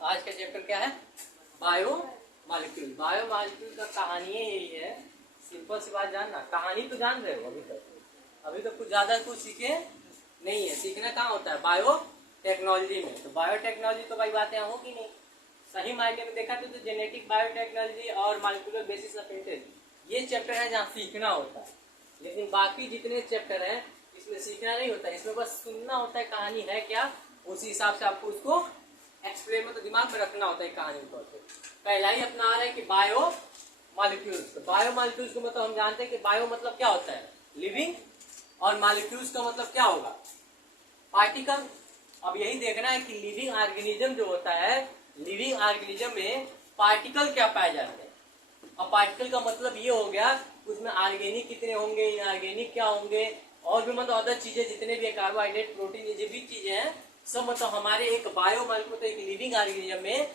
आज का चैप्टर क्या है? Bio molecule. बायो मॉलिक्यूल का कहानी यही है, सिंपल सी बात जानना। कहानी तो जान रहे हो अभी तक कुछ ज्यादा कुछ सीखे नहीं है। सीखना कहाँ होता है? बायो टेक्नोलॉजी में। तो बायो टेक्नोलॉजी तो भाई बातें होगी नहीं। सही मायने में देखा तो जेनेटिक बायोटेक्नोलॉजी और मॉलिक्यूलर बेसिस ऑफ इंटेलिजेंस ये चैप्टर है जहाँ सीखना होता है। लेकिन बाकी जितने चैप्टर हैं इसमें सीखना नहीं होता है, इसमें बस सुनना होता है कहानी है क्या, उसी हिसाब से आपको उसको एक्सप्लेन मतलब दिमाग में रखना होता है कहानी को। पहला ही अपना आ रहा है कि बायो मॉलिक्यूल्स। तो बायो मॉलिक्यूल्स को मतलब हम जानते हैं कि बायो मतलब क्या होता है? लिविंग, और मॉलिक्यूल्स का मतलब क्या होगा? पार्टिकल। अब यही देखना है कि लिविंग ऑर्गेनिज्म जो होता है, लिविंग ऑर्गेनिज्म में पार्टिकल क्या पाए जाते हैं। अब पार्टिकल का मतलब ये हो गया उसमें ऑर्गेनिक कितने होंगे, इनऑर्गेनिक क्या होंगे, और भी मतलब अदर चीजें जितने भी कार्बोहाइड्रेट प्रोटीन ये भी चीजें हैं सब मतलब हमारे एक बायो मॉलिक्यूल मतलब एक लिविंग ऑर्गेनिज्म में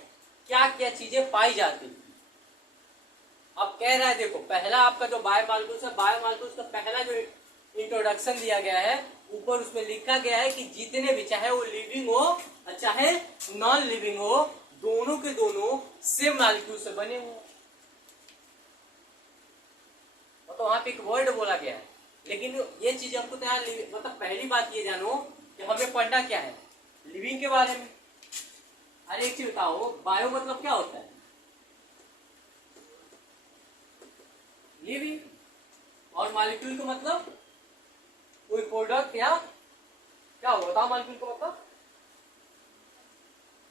क्या क्या चीजें पाई जाती है। अब कह रहा है देखो पहला आपका जो बायो मॉलिक्यूल्स है, बायो मॉलिक्यूल्स का पहला जो इंट्रोडक्शन दिया गया है ऊपर उसमें लिखा गया है कि जितने भी चाहे वो लिविंग हो चाहे नॉन लिविंग हो दोनों के दोनों सेम मॉलिक्यूल से बने हुए। तो वहां पे एक वर्ड बोला गया है, लेकिन ये चीज हमको तो मतलब पहली बात ये जानो कि हमें पढ़ना क्या है लिविंग के बारे में। अरे एक चीज बताओ, बायो मतलब क्या होता है? लिविंग। और मॉलिक्यूल का मतलब कोई प्रोडक्ट या क्या होगा? बताओ मॉलिक्यूल का मतलब।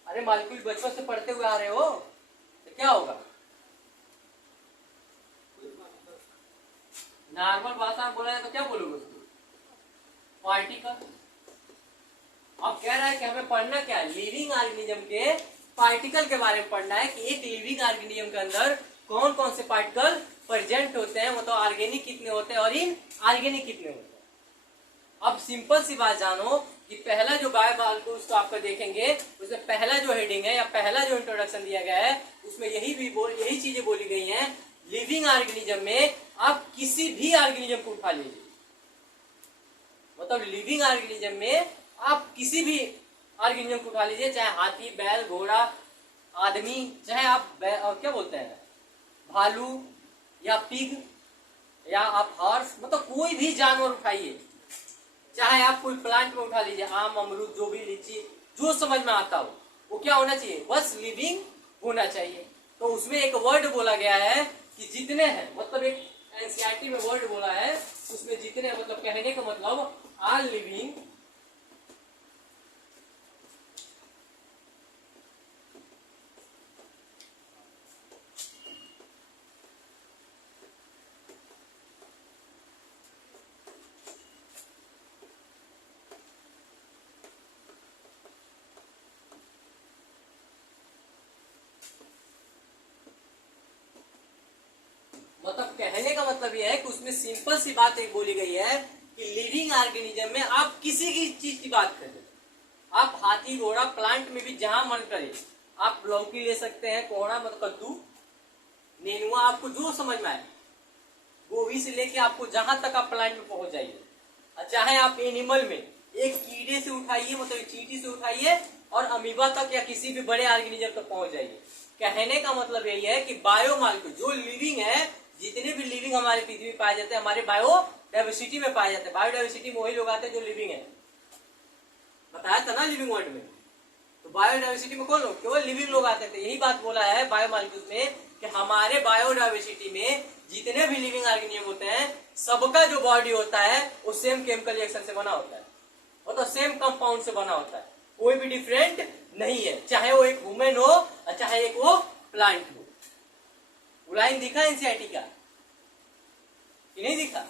अरे मॉलिक्यूल बचपन से पढ़ते हुए आ रहे हो तो क्या होगा? नॉर्मल भाषा में बोला जाए तो क्या बोलोगे उसको? पार्टिकल। अब कह रहा है कि हमें पढ़ना क्या है? लिविंग ऑर्गेनिज्म के पार्टिकल के बारे में पढ़ना है कि एक लिविंग ऑर्गेनिज्म के अंदर कौन कौन से पार्टिकल प्रेजेंट होते हैं, मतलब ऑर्गेनिक कितने होते हैं और इन ऑर्गेनिक कितने होते हैं। अब सिंपल सी बात जानो कि पहला जो बायो मॉलिक्यूल्स को आपका देखेंगे उसमें पहला जो हेडिंग है या पहला जो इंट्रोडक्शन दिया गया है उसमें यही चीजें बोली गई हैं। लिविंग ऑर्गेनिज्म में आप किसी भी ऑर्गेनिज्म को उठा लीजिए, मतलब लिविंग ऑर्गेनिज्म में आप किसी भी ऑर्गेनिज्म को उठा लीजिए, चाहे हाथी, बैल, घोड़ा, आदमी, चाहे आप क्या बोलते हैं भालू या पिग या आप हॉर्स, मतलब कोई भी जानवर उठाइए, चाहे आप कोई प्लांट में उठा लीजिए, आम, अमरूद, जो भी, लीची, जो समझ में आता हो वो क्या होना चाहिए? बस लिविंग होना चाहिए। तो उसमें एक वर्ड बोला गया है कि जितने हैं, मतलब एक एनसीईआरटी में वर्ड बोला है उसमें जितने मतलब कहने का मतलब ऑल लिविंग मतलब कहने का मतलब यह है कि उसमें सिंपल सी बात एक बोली गई है कि लिविंग ऑर्गेनिज्म में आप किसी की चीज की बात करें, आप हाथी, घोड़ा, प्लांट में भी जहां मन करे आप लौकी ले सकते हैं, कोहड़ा मतलब कद्दू, नेनुआ, आपको जो समझ में आए, गोभी से लेके आपको जहां तक आप प्लांट में पहुंच जाइए। चाहे आप एनिमल में एक कीड़े से उठाइए, मतलब एक चींटी से उठाइए और अमीबा तक या किसी भी बड़े ऑर्गेनिज्म तक पहुंच जाइए। कहने का मतलब यही है कि बायो मॉलिक्यूल जो लिविंग है, जितने भी लिविंग हमारे पृथ्वी में पाए जाते हैं हमारे बायोडाइवर्सिटी में पाए जाते हैं। बायोडाइवर्सिटी में वही लोग आते हैं जो लिविंग है, बताया था ना लिविंग वर्ड में। तो बायोडाइवर्सिटी में कौन लोग? केवल लिविंग लोग आते थे। यही बात बोला है बायो मॉलिक्यूल्स में कि हमारे बायोडाइवर्सिटी में जितने भी लिविंग ऑर्गेनिज्म होते हैं सबका जो बॉडी होता है वो सेम केमिकल रिएक्शन से बना होता है, मतलब सेम कंपाउंड से बना होता है, कोई भी डिफरेंट नहीं है, चाहे वो एक ह्यूमन हो और चाहे एक वो प्लांट हो। वो लाइन दिखा एनसीईआरटी का कि नहीं दिखा?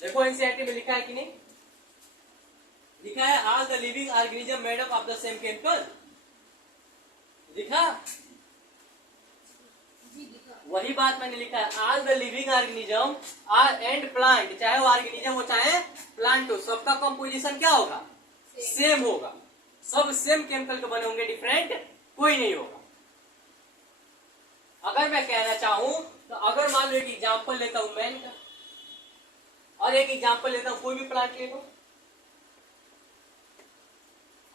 देखो एनसीईआरटी में लिखा है कि नहीं लिखा है? All the living organism made up of the same chemical. लिखा? वही बात मैंने लिखा है, all the living organism are and plant, चाहे वो ऑर्गेनिज्म हो चाहे प्लांट हो, सबका कंपोजिशन क्या होगा? सेम होगा, सब सेम केमिकल के बने होंगे, डिफरेंट कोई नहीं होगा। अगर मैं कहना चाहूं तो अगर मान लो एक एग्जांपल लेता हूं मैन का और एक एग्जांपल लेता हूं कोई भी प्लांट ले लो।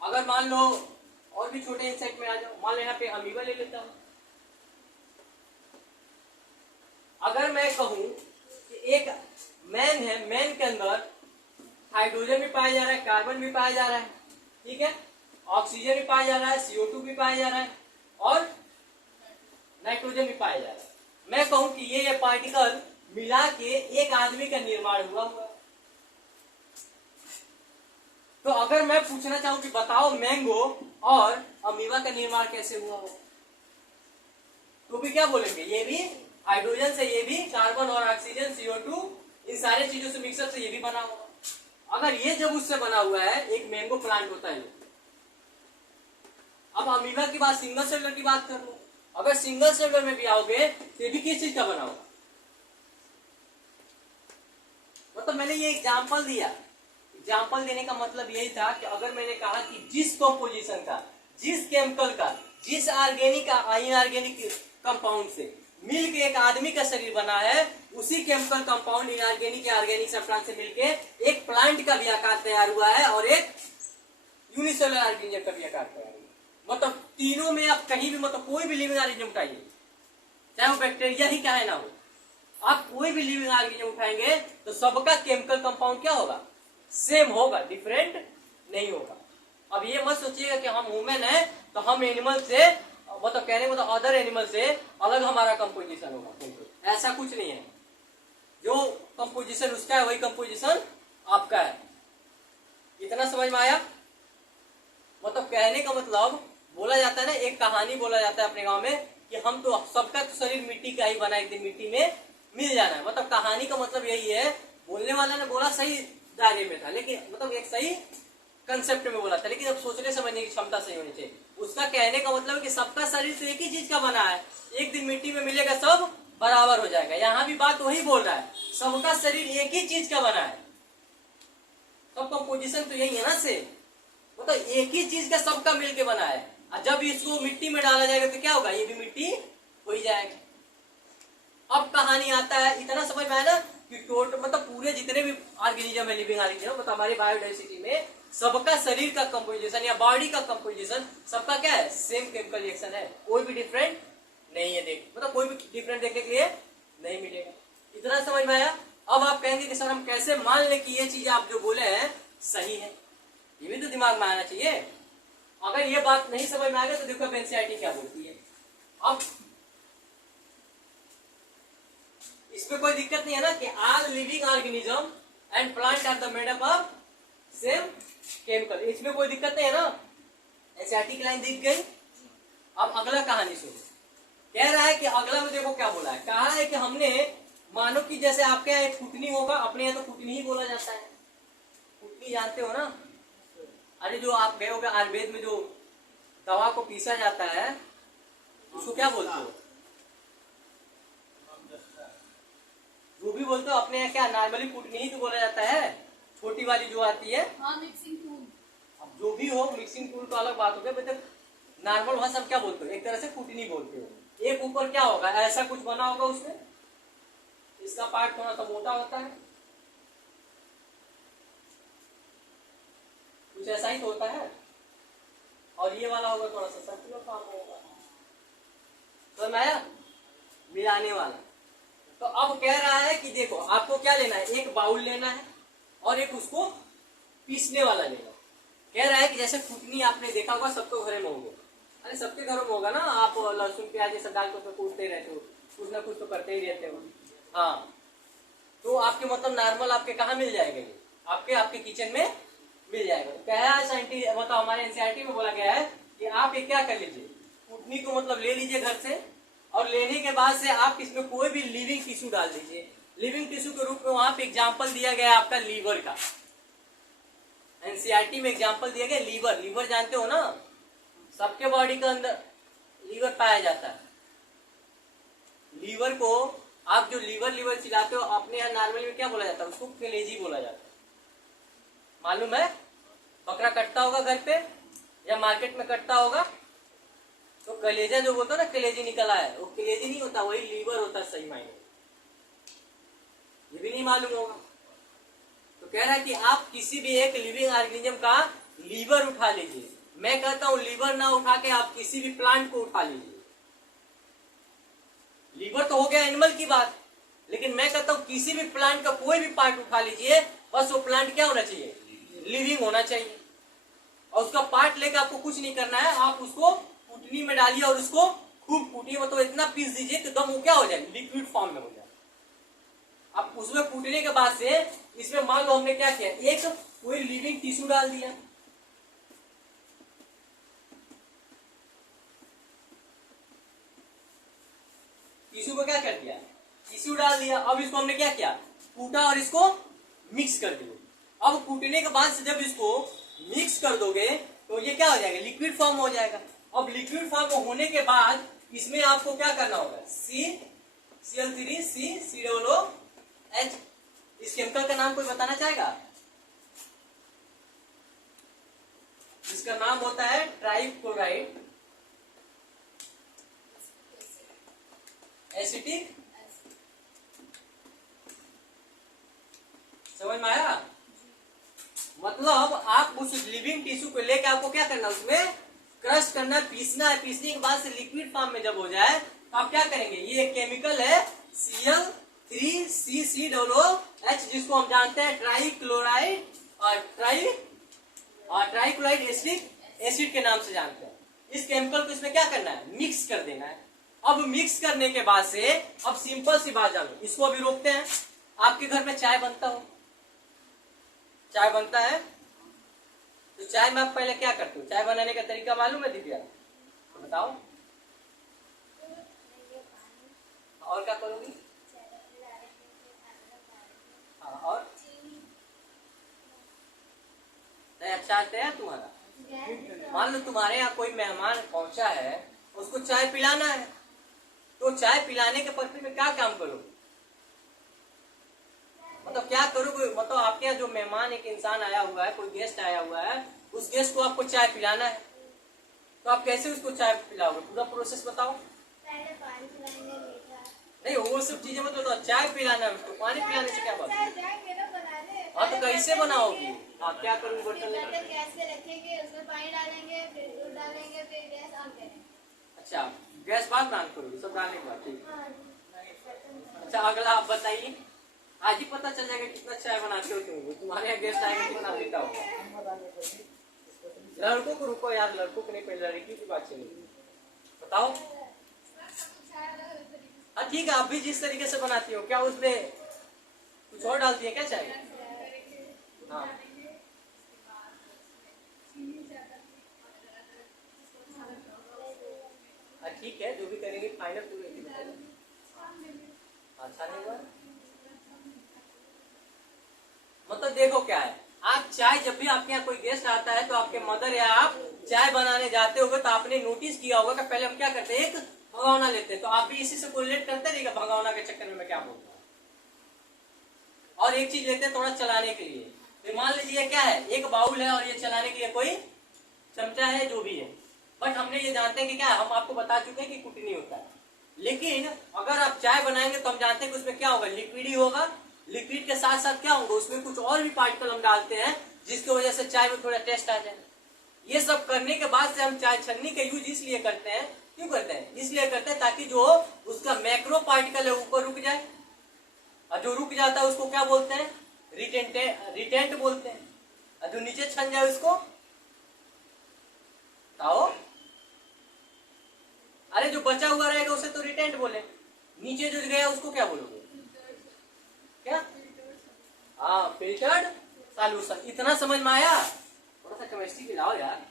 अगर मान लो और भी छोटे इंसेक्ट में आ जाओ, मान लो यहाँ पे अमीबा ले लेता हूँ। अगर मैं कहूं कि एक मैन है, मैन के अंदर हाइड्रोजन भी पाया जा रहा है, कार्बन भी पाया जा रहा है, ठीक है, ऑक्सीजन भी पाया जा रहा है, CO2 भी पाया जा रहा है और नाइट्रोजन भी पाया जा रहा है। मैं कहूं कि ये पार्टिकल मिला के एक आदमी का निर्माण हुआ है। तो अगर मैं पूछना चाहूं कि बताओ मैंगो और अमीबा का निर्माण कैसे हुआ हो, तो भी क्या बोलेंगे, ये भी हाइड्रोजन से, ये भी कार्बन और ऑक्सीजन CO2 इन सारे चीजों से मिक्सअप से ये भी बना होगा। अगर ये जब उससे बना हुआ है, एक मैंगो प्लांट होता है। अब अमीबा की बात, सिंगल सेलुलर की बात कर लो, अगर सिंगल सेलुलर में भी आओगे तो ये भी किस चीज का बना होगा। मतलब मैंने ये एग्जांपल दिया, एग्जांपल देने का मतलब यही था कि अगर मैंने कहा कि जिस कंपोजिशन का, जिस केमिकल का, जिस ऑर्गेनिक का इनऑर्गेनिक कंपाउंड से मिलके एक आदमी का शरीर बना है, उसी केमिकल कंपाउंड इनऑर्गेनिक या ऑर्गेनिक सब्सटेंस से मिलके एक प्लांट का भी आकार तैयार हुआ है और एक यूनिसेलुलर ऑर्गेनिज्म का भी आकार तैयार हुआ है। मतलब तीनों में आप कहीं भी, मतलब कोई भी लिविंग ऑर्गेनिज्म उठाइए, चाहे वो बैक्टीरिया ही क्या है ना हो, आप कोई भी लिविंग ऑर्गेनिज्म उठाएंगे तो सबका केमिकल कंपाउंड क्या होगा, सेम होगा, डिफरेंट नहीं होगा। अब ये मत सोचिएगा कि हम ह्यूमन है तो हम एनिमल से, मतलब कहने मतलब अदर एनिमल से अलग हमारा कंपोजिशन होगा, ऐसा कुछ नहीं है। जो कंपोजिशन उसका है वही कंपोजिशन आपका है। इतना समझ में आया। मतलब कहने का मतलब, बोला जाता है ना, एक कहानी बोला जाता है अपने गांव में कि हम तो, सबका तो शरीर मिट्टी का ही बना, एक दिन मिट्टी में मिल जाना है। मतलब कहानी का मतलब यही है, बोलने वाला ने बोला सही दायरे में था, लेकिन मतलब एक सही कंसेप्ट में बोला था, लेकिन अब सोचने समझने की क्षमता सही होनी चाहिए। उसका कहने का मतलब है कि सबका शरीर तो एक ही चीज का बना है, एक दिन मिट्टी में मिलेगा सब बराबर हो जाएगा। यहाँ भी बात वही बोल रहा है, सबका शरीर एक ही चीज का बना है, सब कंपोजिशन तो यही है ना से, मतलब एक ही चीज का सबका मिलके बना है। और जब इसको मिट्टी में डाला जाएगा तो क्या होगा, ये भी मिट्टी हो ही जाएगा। अब कहानी आता है, इतना समझ में आया ना कि टोटल मतलब पूरे जितने भी ऑर्गेनिज्म है, लिविंग ऑर्गेनिज्म, मतलब हमारी बायोडाइवर्सिटी में सबका शरीर का कंपोजिशन या बॉडी का कंपोजिशन सबका क्या है, सेम केमिकल रिएक्शन है, कोई भी डिफरेंट नहीं है। देख मतलब कोई भी डिफरेंट देखने के लिए नहीं मिलेगा। इतना समझ में आया। अब आप कहेंगे कि सर हम कैसे मान लें कि ये चीज आप जो बोले हैं सही है, ये भी तो दिमाग में आना चाहिए। अगर ये बात नहीं समझ में आएगा तो देखो एनसीईआरटी क्या बोलती है। अब इसमें कोई दिक्कत नहीं है ना कि all living organism and plant are the made up of same chemical, इसमें कोई दिक्कत नहीं है ना। एनसीईआरटी की लाइन दिख गई। अब अगला कहानी सुनो, कह रहा है कि अगला में देखो क्या बोला है, कहा है कि हमने, मानो कि जैसे आपके यहाँ एक कुटनी होगा, अपने यहाँ तो कुटनी ही बोला जाता है, कुटनी जानते हो ना, अरे जो आप गए होगे आयुर्वेद में जो दवा को पीसा जाता है उसको क्या बोलते हो, जो भी बोलते हो, अपने यहाँ क्या नॉर्मली कुटनी ही तो बोला जाता है, छोटी वाली जो आती है। Mixing tool. अब जो भी हो, मिक्सिंग टूल तो अलग बात हो गई, मतलब नॉर्मल भाषा में क्या बोलते हो, एक तरह से कुटनी बोलते हो। एक ऊपर क्या होगा, ऐसा कुछ बना होगा उसमें, इसका पार्ट थोड़ा सा मोटा होता है, कुछ ऐसा ही तो होता है, और ये वाला होगा थोड़ा सा सर्कुलर फॉर्म होगा, तो आया मिलाने वाला। तो अब कह रहा है कि देखो आपको क्या लेना है, एक बाउल लेना है और एक उसको पीसने वाला लेना। कह रहा है कि जैसे कुटनी आपने देखा होगा, सबको घरों में होगा, अरे सबके घरों में होगा ना, आप लहसुन प्याज ये सब डाल कर कूटते रहते हो, कुछ ना कुछ तो करते ही रहते हो। हाँ, तो आपके मतलब नॉर्मल आपके कहाँ मिल जाएगा, ये आपके किचन में मिल जाएगा। तो क्या है साइंटिस्ट, मतलब हमारे एनसीईआरटी में बोला गया है कि आप ये क्या कर लीजिए, कुटनी को मतलब ले लीजिए घर से, और लेने के बाद से आप इसमें कोई भी लिविंग टिश्यू डाल दीजिए। लिविंग टिश्यू के रूप में वहां पे एग्जाम्पल दिया गया आपका लीवर का, एनसीईआरटी में एग्जाम्पल दिया गया लीवर। लीवर जानते हो ना, सबके बॉडी के अंदर लीवर पाया जाता है। लीवर को आप जो लीवर चिल्लाते हो, अपने यहाँ नॉर्मली में क्या बोला जाता है, उसको कलेजी बोला जाता है, मालूम है। बकरा कटता होगा घर पे या मार्केट में कटता होगा, तो कलेजा जो बोलता है ना, कलेजी निकला है, वो कलेजी नहीं होता, वही लीवर होता है सही मायने। ये भी नहीं मालूम होगा। तो कह रहा है कि आप किसी भी एक लिविंग ऑर्गेनिज्म का लीवर उठा लीजिए, मैं कहता हूं लीवर ना उठा के आप किसी भी प्लांट को उठा लीजिए। लीवर तो हो गया एनिमल की बात, लेकिन मैं कहता हूं किसी भी प्लांट का कोई भी पार्ट उठा लीजिए, बस वो प्लांट क्या होना चाहिए, लिविंग होना चाहिए। और उसका पार्ट लेकर आपको कुछ नहीं करना है, आप उसको कुटनी में डालिए और उसको खूब कूटिए, मतलब इतना पीस दीजिए कि दम वो क्या हो जाए, लिक्विड फॉर्म में हो जाए। अब उसमें कूटने के बाद से इसमें मान लो हमने क्या किया, एक कोई लिविंग टिश्यू डाल दिया, टिश्यू को क्या कर दिया, टिश्यू डाल दिया। अब इसको हमने क्या किया, कूटा और इसको मिक्स कर दिया। अब कूटने के बाद से जब इसको मिक्स कर दोगे तो ये क्या हो जाएगा, लिक्विड फॉर्म हो जाएगा। अब लिक्विड फॉर्म होने के बाद इसमें आपको क्या करना होगा, CCl3CCOOH। इस केमिकल का नाम कोई बताना चाहेगा? इसका नाम होता है ट्राइक्लोराइड एसिटिक। समझ में आया? मतलब आप उस लिविंग टिश्यू को लेकर आपको क्या करना, उसमें क्रश करना, पीसना है। पीसने के बाद से लिक्विड फॉर्म में जब हो जाए तो आप क्या करेंगे, ये केमिकल है Cl3CCOOH, जिसको हम जानते हैं ट्राइक्लोराइड और ट्राइक्लोराइड एसिड के नाम से जानते हैं। इस केमिकल को इसमें क्या करना है, मिक्स कर देना है। अब मिक्स करने के बाद से अब सिंपल सी बात जानो, इसको अभी रोकते हैं। आपके घर में चाय बनता हो, चाय बनता है, तो चाय में आप पहले क्या करते हो, चाय बनाने का तरीका मालूम है दिव्या? तो बताओ। और क्या करोगी? हाँ, और नहीं, अच्छा है तुम्हारा। मान लो तुम्हारे यहाँ कोई मेहमान पहुंचा है, उसको चाय पिलाना है, तो चाय पिलाने के परिप्रेक्ष्य में क्या काम करोगे, मतलब क्या करोगे? मतलब आपके यहाँ जो मेहमान, एक इंसान आया हुआ है, कोई गेस्ट आया हुआ है, उस गेस्ट को आपको चाय पिलाना है, तो आप कैसे उसको चाय पिलाओगे, पूरा प्रोसेस बताओ। पहले पानी पिलाएंगे, मीठा नहीं, वो सब चीजें मतलब तो चाय पिलाना है उसको, पानी पिलाने से क्या बात है? हाँ, तो कैसे बनाओगी? हाँ, क्या करूँगी, बर्तन लेकर गैस पे रखेंगे, उसमें पानी डालेंगे, फिर दूध डालेंगे, फिर गैस ऑन करेंगे। अच्छा, गैस बाद ऑन करोगी, सब डालने के बाद, ठीक। हाँ। अच्छा, अगला आप बताइए। आज ही पता चल जाएगा कितना चाय बनाते हो तुम, तुम्हारे यहाँ गेस्ट आएगा कितना पीता होगा। लड़कों को रुको यार, लड़कों को नहीं, पहले लड़की की बात चलेगी, बताओ। हाँ ठीक है, आप भी जिस तरीके से बनाती हो, क्या उसमें कुछ और डालती है क्या चाय? हाँ, ठीक है, जो भी करेंगे फाइनल पूरे की बताइए। अच्छा नहीं हुआ, मतलब देखो क्या है, आप चाय जब भी आपके यहाँ कोई गेस्ट आता है तो आपके मदर या आप चाय बनाने जाते होगे तो आपने नोटिस किया होगा कि पहले हम क्या करते हैं, एक भगौना लेते हैं। तो आप भी इसी से कोरिलेट करते रहिएगा, भगौना के चक्कर में मैं क्या बोलता हूँ। और एक चीज लेते हैं थोड़ा चलाने के लिए, तो मान लीजिए क्या है, एक बाउल है और ये चलाने के लिए कोई चमचा है, जो भी है। बट हमने ये जानते हैं कि क्या, हम आपको बता चुके हैं कि कुटनी होता है। लेकिन अगर आप चाय बनाएंगे तो हम जानते हैं कि उसमें क्या होगा, लिक्विड ही होगा। लिक्विड के साथ साथ क्या होगा, उसमें कुछ और भी पार्टिकल हम डालते हैं, जिसकी वजह से चाय में थोड़ा टेस्ट आ जाए। ये सब करने के बाद से हम चाय छन्नी का यूज इसलिए करते हैं, क्यों करते हैं, इसलिए करते हैं ताकि जो उसका मैक्रो पार्टिकल है ऊपर रुक जाए, और जो रुक जाता है उसको क्या बोलते हैं, रिटेंट बोलते हैं, और जो नीचे छन जाए उसको बताओ। अरे जो बचा हुआ रहेगा उसे तो रिटेंट बोले, नीचे जो गया उसको क्या बोलोगे, क्या? हाँ, फिल्टर्ड सॉल्यूशन। इतना समझ में आया? थोड़ा सा केमिस्ट्री की लाओ यार,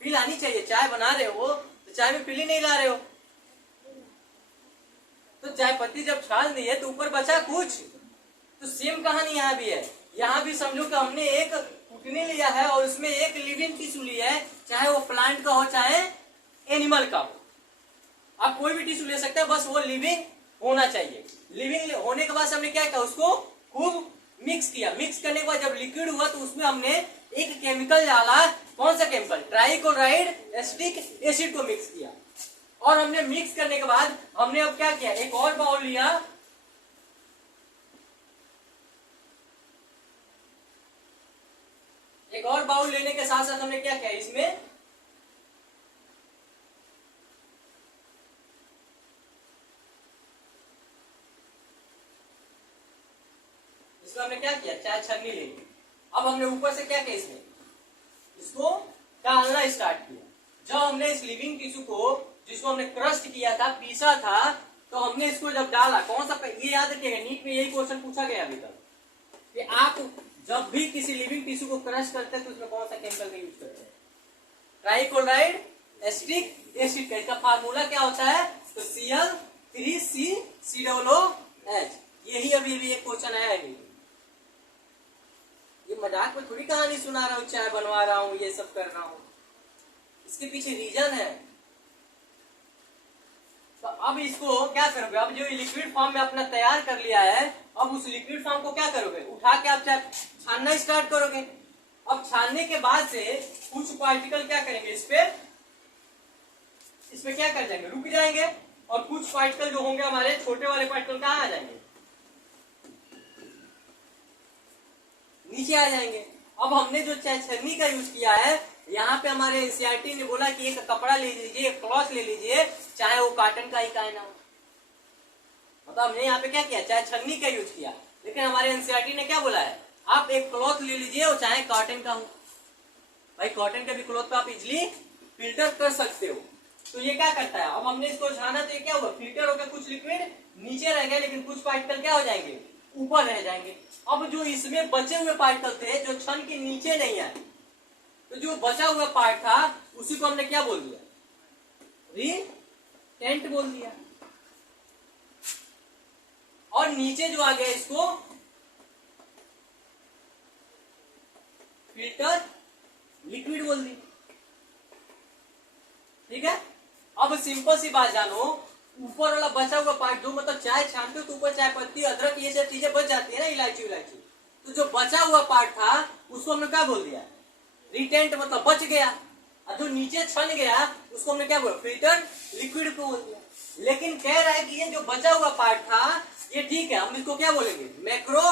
फील आनी चाहिए। चाय बना रहे हो तो चाय में फील ही नहीं ला रहे हो, तो चाय पत्ती जब छान दी है तो ऊपर बचा कुछ, तो सेम कहानी यहाँ भी है। यहाँ भी समझो कि हमने एक कुटनी लिया है और उसमें एक लिविंग टिश्यू लिया है, चाहे वो प्लांट का हो चाहे एनिमल का हो। आप कोई भी टिश्यू ले सकते हैं, बस वो लिविंग होना चाहिए। लिविंग होने के बाद हमने क्या किया, उसको खूब मिक्स किया। मिक्स करने के बाद जब लिक्विड हुआ तो उसमें हमने एक केमिकल डाला। कौन सा केमिकल? ट्राइक्लोराइड एसिटिक एसिड को मिक्स किया। और हमने मिक्स करने के बाद हमने अब क्या किया, एक और बाउल लिया, एक और बाउल लेने के साथ साथ हमने क्या किया, इसमें इसको हमने क्या किया, चाय छन्नी ले ली। अब हमने ऊपर से क्या किया, इसमें इसको डालना स्टार्ट किया। जब हमने इस लिविंग टिश्यू को, जिसको हमने क्रस्ट किया था, पीसा था, तो हमने इसको जब डाला, कौन सा, ये याद रखिएगा, नीट में यही क्वेश्चन पूछा गया अभी तक कि आप जब भी किसी लिविंग टिश्यू को क्रश करते हैं तो उसमें कौन सा केमिकल का यूज करते हैं, ट्राइक्लोराइड एसिटिक एसिड। इसका फार्मूला क्या होता है, तो Cl3CCOOH। यही अभी भी एक क्वेश्चन आया है। ये मजाक में थोड़ी कहानी सुना रहा हूँ, चाय बनवा रहा हूँ, ये सब कर रहा हूँ, इसके पीछे रीजन है। तो अब इसको क्या करोगे, अब जो लिक्विड फॉर्म में अपना तैयार कर लिया है, अब उस लिक्विड फॉर्म को क्या करोगे, उठा के आप चाय छानना स्टार्ट करोगे। अब छानने के बाद से कुछ पार्टिकल क्या करेंगे, इसमें क्या कर जाएंगे, रुक जाएंगे, और कुछ पार्टिकल जो होंगे हमारे छोटे वाले पार्टिकल कहाँ आ जाएंगे, नीचे आ जाएंगे। अब हमने जो चाय छन्नी का यूज किया है, यहाँ पे हमारे एनसीईआरटी ने बोला कि एक कपड़ा ले लीजिए, एक क्लॉथ ले लीजिए, चाहे वो कॉटन का ही काहे ना हो। मतलब हमने यहाँ पे क्या किया, चाय छन्नी का यूज किया, लेकिन हमारे एनसीईआरटी ने क्या बोला है, आप एक क्लॉथ ले लीजिए, वो चाहे कॉटन का हो। भाई कॉटन के भी क्लॉथ को आप इजिली फिल्टर कर सकते हो। तो ये क्या करता है, अब हमने इसको छाना तो ये क्या हुआ, फिल्टर होकर कुछ लिक्विड नीचे रह गया, लेकिन कुछ पार्टिकल क्या हो जाएंगे, ऊपर रह जाएंगे। अब जो इसमें बचे हुए पार्टिकल थे, जो छन के नीचे नहीं आए, तो जो बचा हुआ पार्ट था उसी को हमने क्या बोल दिया, रिटेंट बोल दिया। और नीचे जो आ गया इसको फिल्टर लिक्विड बोल दी। ठीक है, अब सिंपल सी बात जानो, ऊपर वाला बचा हुआ पार्ट, जो मतलब चाय छानते हो तो ऊपर चाय पत्ती, अदरक, ये सब चीजें बच जाती है ना, इलायची, तो जो बचा हुआ पार्ट था उसको हमने क्या बोल दिया, रिटेंट, मतलब बच गया। और जो नीचे छन गया उसको हमने क्या बोला, फिल्टर लिक्विड को बोल दिया। लेकिन कह रहा है कि ये जो बचा हुआ पार्ट था ये ठीक है, हम इसको क्या बोलेंगे, मैक्रो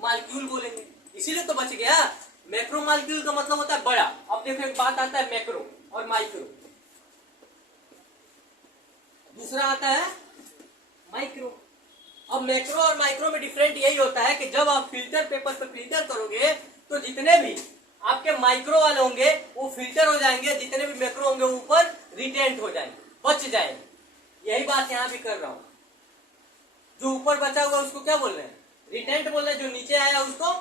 मॉलिक्यूल बोलेंगे, इसीलिए तो बच गया। मैक्रो मॉलिक्यूल का मतलब होता है बड़ा। अब देखो एक बात आता है मैक्रो और माइक्रो, दूसरा आता है माइक्रो। अब मैक्रो और माइक्रो में डिफरेंट यही होता है कि जब आप फिल्टर पेपर पर फिल्टर करोगे तो जितने भी आपके माइक्रो वाले होंगे वो फिल्टर हो जाएंगे, जितने भी मैक्रो होंगे ऊपर रिटेंट हो जाएंगे, बच जाएंगे। यही बात यहाँ भी कर रहा हूं। जो ऊपर बचा हुआ उसको क्या बोल रहे हैं, रिटेंट बोल रहे हैं, जो नीचे आया उसको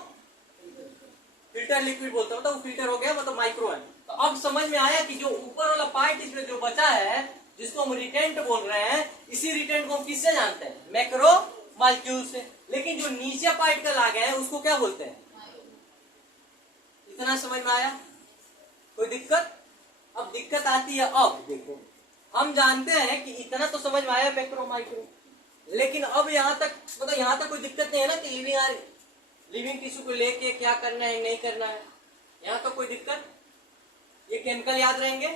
फिल्टर लिक्विड बोलते हैं, मतलब वो फिल्टर हो गया, मतलब माइक्रो है। तो अब समझ में आया कि जो ऊपर वाला पार्ट इसमें जो बचा है, जिसको हम रिटेंट बोल रहे हैं, इसी रिटेंट को हम किससे जानते हैं, मैक्रो मॉलिक्यूल से। लेकिन जो नीचे पार्टिकल आ गया है उसको क्या बोलते हैं, इतना समझ में आया, कोई दिक्कत? अब दिक्कत आती है, अब देखो हम जानते हैं कि इतना तो समझ में आया मैक्रो माइक्रो, लेकिन अब यहाँ तक, मतलब यहाँ तक कोई दिक्कत नहीं है ना कि लिविंग टिश्यू को लेके क्या करना है नहीं करना है, यहाँ तो कोई दिक्कत, ये केमिकल याद रहेंगे।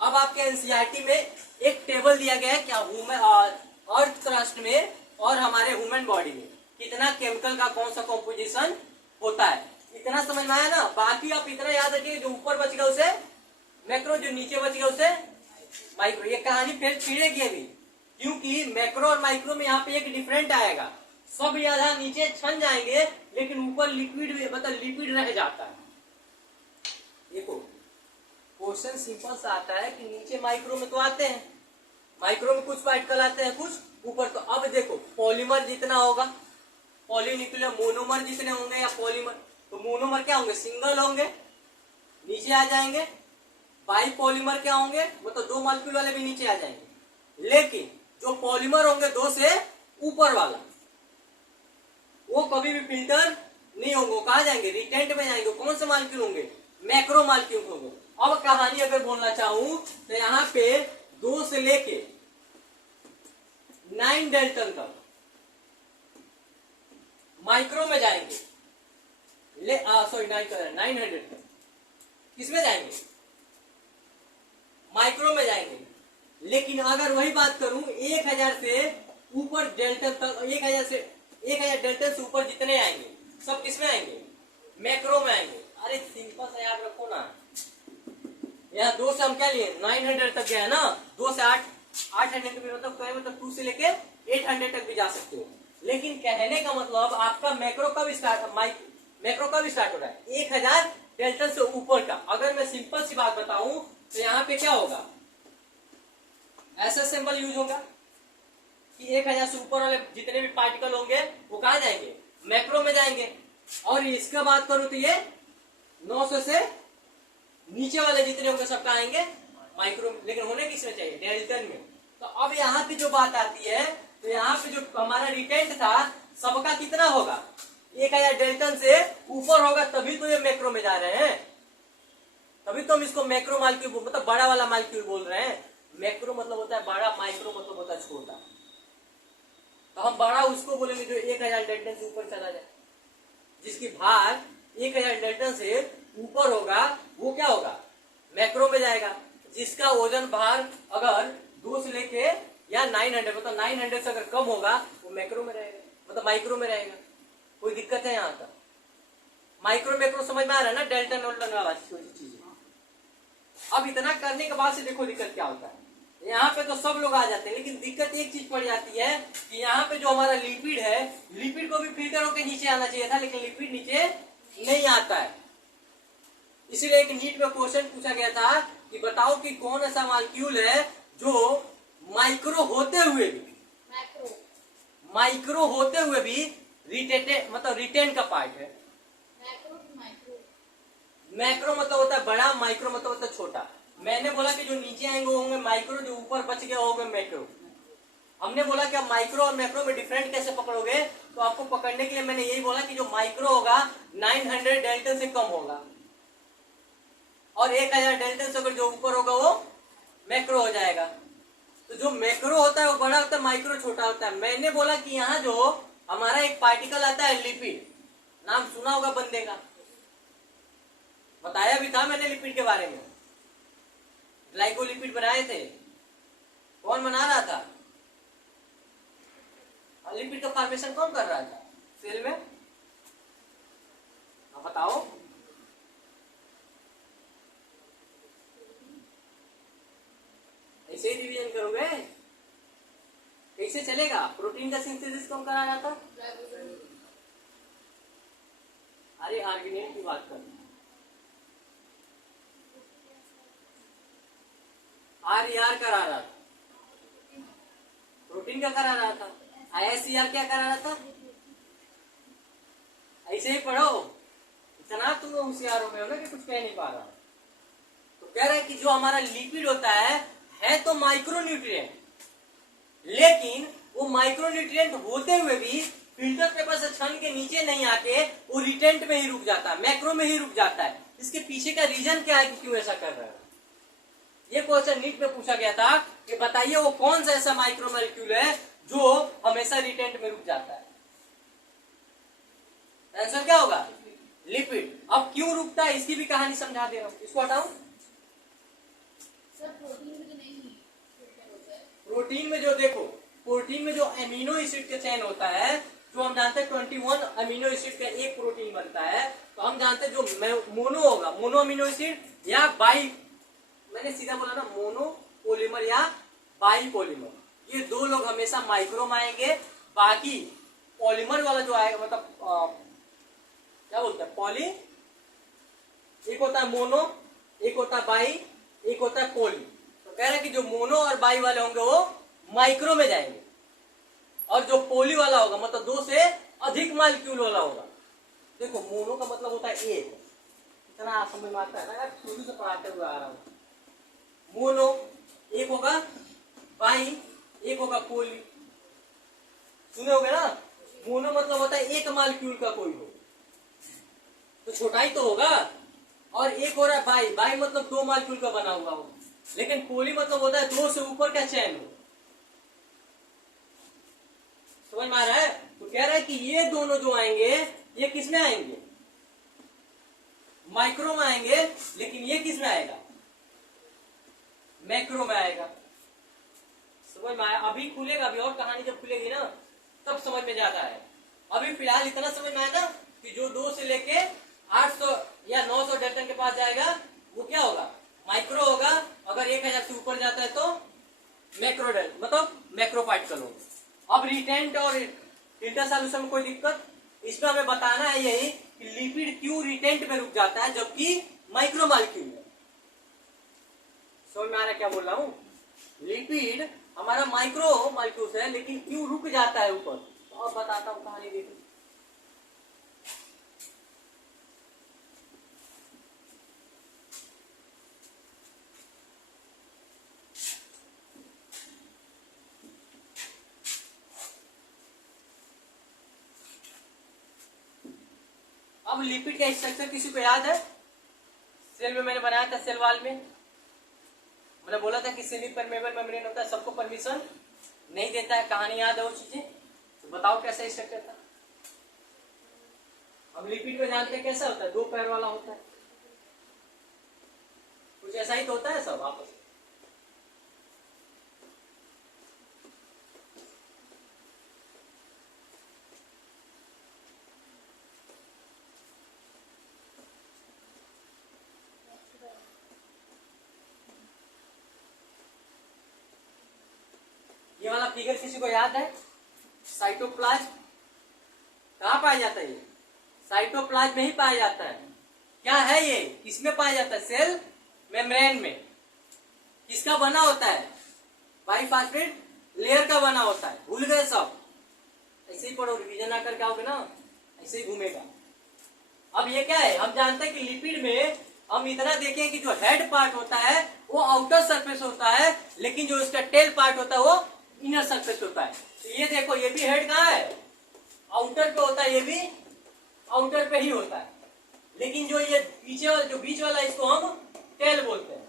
अब आपके एनसीईआरटी में एक टेबल दिया गया है क्या, अर्थ क्रस्ट में और हमारे ह्यूमन बॉडी में कितना केमिकल का कौन सा कॉम्पोजिशन होता है, इतना समझ में आया ना। बाकी आप इतना याद रखिए, जो ऊपर बच गया उसे मैक्रो, जो नीचे बच गया उसे माइक्रो। ये कहानी फिर छिड़ेगी अभी, क्योंकि मैक्रो और माइक्रो में यहाँ पे एक डिफरेंट आएगा, सब याद नीचे छन जाएंगे लेकिन ऊपर लिक्विड, मतलब लिक्विड रह जाता है। देखो क्वेश्चन सिंपल सा आता है कि नीचे माइक्रो में तो आते हैं, माइक्रो में कुछ पार्टिकल आते हैं, कुछ ऊपर। तो अब देखो पॉलीमर जितना होगा, पॉलीन्यूक्लियर मोनोमर जितने होंगे या पॉलीमर, तो मोनोमर क्या होंगे, सिंगल होंगे, नीचे आ जाएंगे। बाई पॉलीमर क्या होंगे, मतलब दो मॉलिक्यूल वाले भी नीचे आ जाएंगे। लेकिन जो पॉलीमर होंगे दो से ऊपर वाला, वो कभी भी फिल्टर नहीं होंगे, कहा जाएंगे, रिटेंट में जाएंगे। कौन से मॉलिक्यूल होंगे, मैक्रो मॉलिक्यूल होंगे। अब कहानी अगर बोलना चाहूं तो यहाँ पे 2 से लेके 9 डेल्टन तक माइक्रो में जाएंगे, 900 तक किसमें जाएंगे, माइक्रो में जाएंगे। लेकिन अगर वही बात करूं 1000 से ऊपर डेल्टन तक, 1000 डेल्टन से ऊपर जितने आएंगे सब किसमें आएंगे, मैक्रो में आएंगे। अरे सिंपल सा याद रखो ना, यहाँ 2 से हम क्या लिए 900 तक गया ना, 2 से 800 मतलब 2 से लेके 800 तक भी जा सकते हो। लेकिन कहने का मतलब आपका मैक्रो कब स्टार्ट हो रहा है 1000 डेल्टन से ऊपर का। अगर मैं सिंपल सी बात बताऊं तो यहाँ पे क्या होगा, ऐसा सिंबल यूज होगा कि 1000 से ऊपर वाले जितने भी पार्टिकल होंगे वो कहा जाएंगे, मैक्रो में जाएंगे। और इसका बात करूं तो ये 900 से नीचे वाले जितने होंगे सब कहा आएंगे, माइक्रो में। लेकिन होने किसमें चाहिए, डेल्टन में। तो अब यहाँ पे जो बात आती है, तो यहाँ पे जो हमारा रिटेंट था सबका कितना होगा, 1000 डेल्टन से ऊपर होगा, तभी तो ये मैक्रो में जा रहे हैं। तभी तो हम इसको मैक्रो मालिक्यूल मतलब बड़ा वाला मालिक्यूल बोल रहे हैं। मैक्रो मतलब होता है बड़ा, माइक्रो मतलब होता है छोटा। तो हम बड़ा उसको बोलेंगे जो 1000 डेल्टन से ऊपर चला जाए। जिसकी भार 1000 डेल्टन से ऊपर होगा वो क्या होगा, मैक्रो में जाएगा। जिसका वजन भार अगर 2 से लेके या 900 मतलब 900 से अगर कम होगा वो मैक्रो में रहेगा, मतलब माइक्रो में रहेगा। कोई दिक्कत है यहाँ तक? माइक्रो मैक्रो समझ में आ रहा है ना, डेल्टन वोल्टन वाला चीज। अब इतना करने के बाद से देखो दिक्कत क्या होता है। यहाँ पे तो सब लोग आ जाते हैं, लेकिन दिक्कत एक चीज पड़ जाती है कि यहाँ पे जो हमारा लिपिड है, लिपिड को भी फिल्टर होकर नीचे आना चाहिए था, लेकिन लिपिड नीचे नहीं आता है। इसीलिए एक नीट में क्वेश्चन पूछा गया था कि बताओ कि कौन ऐसा मॉलिक्यूल है जो माइक्रो होते हुए भी रिटेन का पार्ट है। मैक्रो मतलब होता है बड़ा, माइक्रो मतलब होता है छोटा। मैंने बोला कि जो नीचे आएंगे वो होंगे माइक्रो, जो ऊपर बच गए होंगे मैक्रो। हमने बोला कि आप माइक्रो और मैक्रो में डिफरेंट कैसे पकड़ोगे, तो आपको पकड़ने के लिए मैंने यही बोला कि जो माइक्रो होगा 900 डेल्टन से कम होगा, और 1000 डेल्टन से अगर जो ऊपर होगा वो मैक्रो हो जाएगा। तो जो मैक्रो होता है वो बड़ा होता है, माइक्रो छोटा होता है। मैंने बोला कि यहाँ जो हमारा एक पार्टिकल आता है लिपिड, नाम सुना होगा बंदे का, बताया भी था मैंने लिपिड के बारे में। ग्लाइकोलिपिड बनाए थे, कौन बना रहा था, लिपिड का फॉर्मेशन कौन कर रहा था सेल में, आप बताओ। ऐसे ही डिवीजन करोगे, कैसे चलेगा? प्रोटीन का सिंथेसिस कौन करा रहा था? अरे आर्गेनेट की बात कर, RER करा रहा था, प्रोटीन का करा रहा था। ISER क्या करा रहा था? ऐसे ही पढ़ो, इतना तुम होशियार हो गए हो ना कि कुछ कह नहीं पा रहा। तो कह रहा है कि जो हमारा लिपिड होता है तो माइक्रोन्यूट्रिएंट, लेकिन वो माइक्रोन्यूट्रिएंट होते हुए भी फिल्टर पेपर से छान के नीचे नहीं आके वो रिटेंट में ही रुक जाता है, मैक्रो में ही रुक जाता है। इसके पीछे का रीजन क्या है कि क्यों ऐसा कर रहा है? ये क्वेश्चन नीट में पूछा गया था कि बताइए वो कौन सा ऐसा माइक्रो मॉलिक्यूल है जो हमेशा रिटेंट में रुक जाता है। आंसर क्या होगा? लिपिड। अब क्यों रुकता है इसकी भी कहानी समझा दे रहा हूं, इसको हटाऊं। प्रोटीन में जो देखो, प्रोटीन में जो अमीनो एसिड का चयन होता है, जो हम जानते हैं 21 अमीनो एसिड का एक प्रोटीन बनता है। तो हम जानते हैं जो मोनो होगा, मोनो अमीनो एसिड या बाई, मैंने सीधा बोला ना, मोनो पॉलीमर या बाई पॉलीमर, ये दो लोग हमेशा माइक्रो में आएंगे। बाकी पॉलीमर वाला जो आएगा, मतलब क्या बोलते हैं, पॉली, एक होता है मोनो, एक होता है बाई, एक होता है पॉली। तो कह रहे हैं कि जो मोनो और बाई वाले होंगे वो माइक्रो में जाएंगे, और जो पॉली वाला होगा मतलब 2 से अधिक मॉलिक्यूल वाला होगा। देखो मोनो का मतलब होता है एक, इतना समझ में आता है ना यार, शुरू से पढ़ाते हुए आ रहा हूं। मोनो एक होगा, बाई एक होगा, पॉली सुने होगे ना। मोनो मतलब होता है एक मॉलिक्यूल का कोई हो, तो छोटा ही तो होगा। और एक हो रहा है बाई, बाई मतलब 2 मॉलिक्यूल का बना हुआ हो। लेकिन पॉली मतलब होता है 2 से ऊपर का चैन हो। समझ में आ रहा है? तो कह रहा है कि ये दोनों जो आएंगे ये किस में आएंगे? माइक्रो में आएंगे। लेकिन ये किस में आएगा? मैक्रो में आएगा। समझ में आया? अभी खुलेगा, अभी और कहानी जब खुलेगी ना तब समझ में जाता है। अभी फिलहाल इतना समझ में आया ना कि जो 2 से लेके 800 या 900 डेल्टन के पास जाएगा वो क्या होगा? माइक्रो होगा। अगर 1000 से ऊपर जाता है तो मैक्रो मतलब मैक्रो पार्टिकल होगा। अब रिटेंट और फिल्टर सॉल्यूशन में कोई दिक्कत? इसमें हमें बताना है यही कि लिपिड क्यों रिटेंट में रुक जाता है जबकि माइक्रो मॉलिक्यूल है। समझ में आ रहा है क्या बोल रहा हूं? लिपिड हमारा माइक्रो मॉलिक्यूल है लेकिन क्यों रुक जाता है ऊपर, तो अब बताता हूं कहानी देखो। अब लिपिड का स्ट्रक्चर किसी को याद है? सेल में मैंने बनाया था, सेल वॉल में मैंने बोला था कि सेमी परमेबल मेम्ब्रेन होता है, सबको परमिशन नहीं देता है। कहानी याद है वो चीजें? तो बताओ कैसा स्ट्रक्चर था। अब लिपिड को जानते हैं कैसा होता है, 2 पैर वाला होता है, कुछ ऐसा ही तो होता है सब आपस में। ये वाला फिगर किसी को याद है? साइटोप्लाज्म कहाँ पाया जाता है? ये साइटोप्लाज्म में ही पाया जाता है। क्या है ये, किसमें पाया जाता है? सेल मेम्ब्रेन में। किसका बना होता है? बाइफॉस्फेट लेयर का बना होता है। भूल गए सब? ऐसे ही पढ़ो, रिवीजन ना करके आओगे ना ऐसे ही घूमेगा। अब ये क्या है, हम जानते हैं कि लिपिड में हम इतना देखें कि जो हेड पार्ट होता है वो आउटर सरफेस होता है, लेकिन जो इसका टेल पार्ट होता है वो इनर सरफेस होता है। तो ये देखो, ये भी हेड कहाँ है? आउटर पे होता है, ये भी आउटर पे ही होता है, लेकिन जो ये पीछे वाला जो बीच वाला इसको हम टेल बोलते हैं।